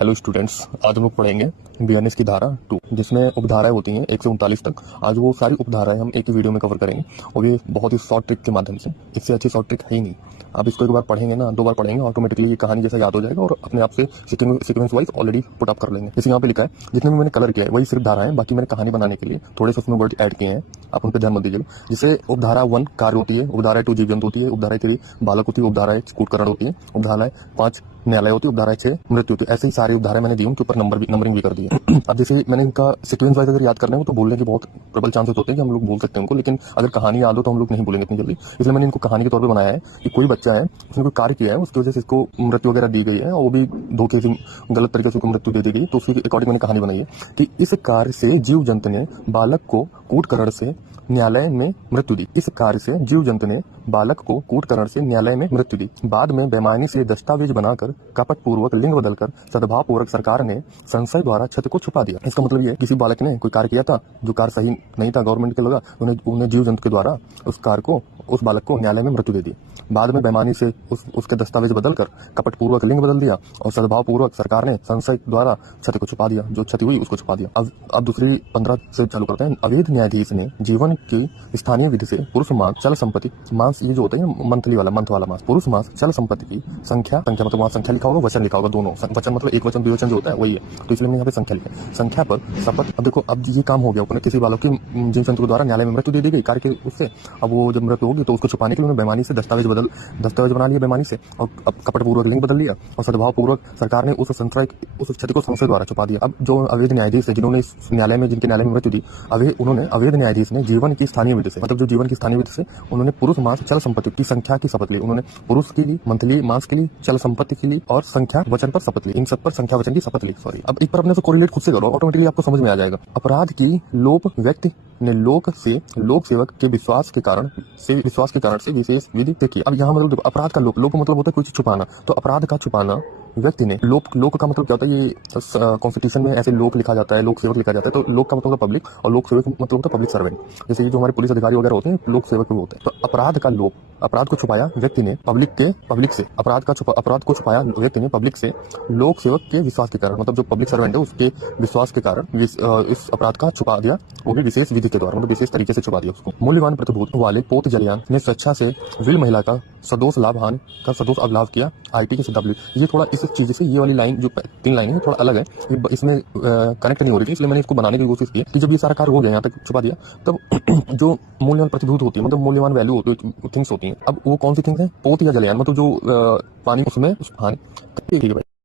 Hello students, आज हम लोग पढ़ेंगे बीएनएस की धारा 2, जिसमें उपधाराएं होती हैं 1 से 39 तक। आज वो सारी उपधाराएं हम एक ही वीडियो में कवर करेंगे और ये बहुत ही शॉर्ट ट्रिक के माध्यम से। इससे अच्छी शॉर्ट ट्रिक है ही नहीं। आप इसको एक बार पढ़ेंगे ना, 2 बार पढ़ेंगे, ऑटोमेटिकली ये कहानी जैसा याद हो जाएगा और अपने आप से sequence wise already put up कर लेंगे। जैसे यहाँ पे लिखा है, जितने भी मैंने कलर किया है वही सिर्फ धाराएं, बाकी मैंने कहानी बनाने के लिए थोड़े से उसमें वर्ड ऐड किए हैं, आप उन पर ध्यान मत दीजिए। जिससे उपधारा 1 कार्य होती है, उपधारा 2 जीव जंतु होती है, उपधारा 3 बालक होती है, उपधारा कूटकरण होती है, उपधारा 5 न्यायालय होती है, उपधारा 6 मृत्यु होती है। ऐसे ही सारी उपधाराएं मैंने दी, उनके ऊपर नंबरिंग भी कर दी है। अब जैसे मैंने इनका सीक्वेंस वाइज अगर याद करना है तो बोलने के बहुत प्रबल चांसेस होते हैं कि हम लोग बोल सकते हैं उनको, लेकिन अगर कहानी याद हो तो हम लोग नहीं बोलेंगे इतनी जल्दी। इसलिए मैंने इनको कहानी के तौर पर बनाया है कि कोई बच्चा है, उसने कोई कार्य किया है, उसकी वजह से इसको मृत्यु वगैरह दी गई है और वो भी धोखे से गलत तरीके से उसको मृत्यु दे दी गई, तो उसके अकॉर्डिंग मैंने कहानी बनाई है कि इस कार्य से जीव जंतु ने बालक को कूटकरण से न्यायालय में मृत्यु दी। इस कार्य से जीव जंतु ने बालक को कूटकरण से न्यायालय में मृत्यु दी। बाद में बेईमानी से दस्तावेज बनाकर कपट पूर्वक लिंग बदलकर सद्भाव पूर्वक सरकार ने संशय द्वारा क्षति को छुपा दिया। इसका मतलब ये, किसी बालक ने कोई कार्य किया था जो कार्य सही नहीं था, गवर्नमेंट के लगा, उन्हें जीव जंतु के द्वारा उस कार्य को, उस बालक को न्यायालय में मृत्यु दे दी। बाद में बेईमानी से उसके दस्तावेज बदलकर कपट पूर्वक लिंग बदल दिया और सद्भाव पूर्वक सरकार ने संशय द्वारा क्षति को छुपा दिया, जो क्षति हुई उसको छुपा दिया। अब दूसरी 15 से चालू करते हैं। अवैध न्यायाधीश ने जीवन की स्थानीय विधि से पुरुष मांस चल संपत्ति मांस, ये जो होता है मंथ वाला मांस, पुरुष मांस चल संपत्ति की संख्या मतलब वहाँ संख्या लिखा होगा, वचन लिखा होगा, दोनों वचन मतलब एक वचन द्विवचन जो होता है वही है, तो इसलिए मैंने यहाँ पे संख्या लिखा है। संख्या पर शपथ। अब देखो, अब ये काम हो गया, किसी बालक की जीव जंतु के द्वारा न्यायालय में मृत्यु दे दी गई कार्य के उससे। अब वो जब मृत्यु होगी तो उसको छुपाने के लिए उन्होंने बेईमानी से दस्तावेज बना लिया बेईमानी से, और अब कपट पूर्वक लिंग बदल लिया और सद्भाव पूर्वक सरकार ने उस क्षति को संशय द्वारा छुपा दिया। अब जो अवैध न्यायाधीश है, जिन्होंने न्यायालय में, जिनके न्यायालय में मृत्यु दी, उन्होंने अवैध न्यायाधीश ने जीवन की स्थानीय विधि से, मतलब जो जीवन की स्थानीय विधि से, उन्होंने पुरुष मांस चल संपत्ति की संख्या की शपथ ली। उन्होंने पुरुष के लिए मंथली मांस के लिए, चल संपत्ति के लिए और संख्या वचन पर शपथ ली। इन सब पर संख्या वचन की शपथ ली। सॉरी, अब एक पर अपने से कोरिलेट खुद से करो, ऑटोमेटिकली आपको समझ में आ जाएगा। अपराध की लोप व्यक्ति ने लोक सेवक के विश्वास के कारण से विशेष विधि से किया। अब यहाँ मतलब अपराध का लोप मतलब होता है कोई चीज छुपाना, तो अपराध का छुपाना व्यक्ति ने, लोक का मतलब क्या होता है, ये कॉन्स्टिट्यूशन में ऐसे लोक लिखा जाता है, लोक सेवक लिखा जाता है, तो लोक का मतलब पब्लिक और लोक सेवक मतलब होता है पब्लिक सर्वेंट। जैसे ये जो हमारे पुलिस अधिकारी वगैरह होते हैं, लोक सेवक भी होते हैं। तो अपराध का लोप, अपराध को छुपाया व्यक्ति ने पब्लिक से, अपराध को छुपाया व्यक्ति ने पब्लिक से लोक सेवक के विश्वास के कारण, मतलब जो पब्लिक सर्वेंट है उसके विश्वास के कारण इस अपराध का छुपा दिया, वो भी विशेष विधि के द्वारा, मतलब विशेष तरीके से छुपा दिया उसको। मूल्यवान प्रतिभूत वाले पोत जलयान ने स्वेच्छा से विल महिला का सदोष अवलाभ किया। IT के शब्दावली, ये थोड़ा इस चीज से, ये वाली लाइन जो 3 लाइन है थोड़ा अलग है, इसमें कनेक्ट नहीं हो रही थी, इसलिए मैंने इसको बनाने की कोशिश की कि जब ये सारा कार्य हो गया, यहाँ तक छुपा दिया, तब जो मूल्यवान प्रतिभूत होती है, मतलब मूल्यवान वैल्यू होती है, थिंग्स होती हैं। अब वो कौन सी थिंग्स हैं? पोत या जलयान, मतलब जो पानी उसमें ठीक है भाई।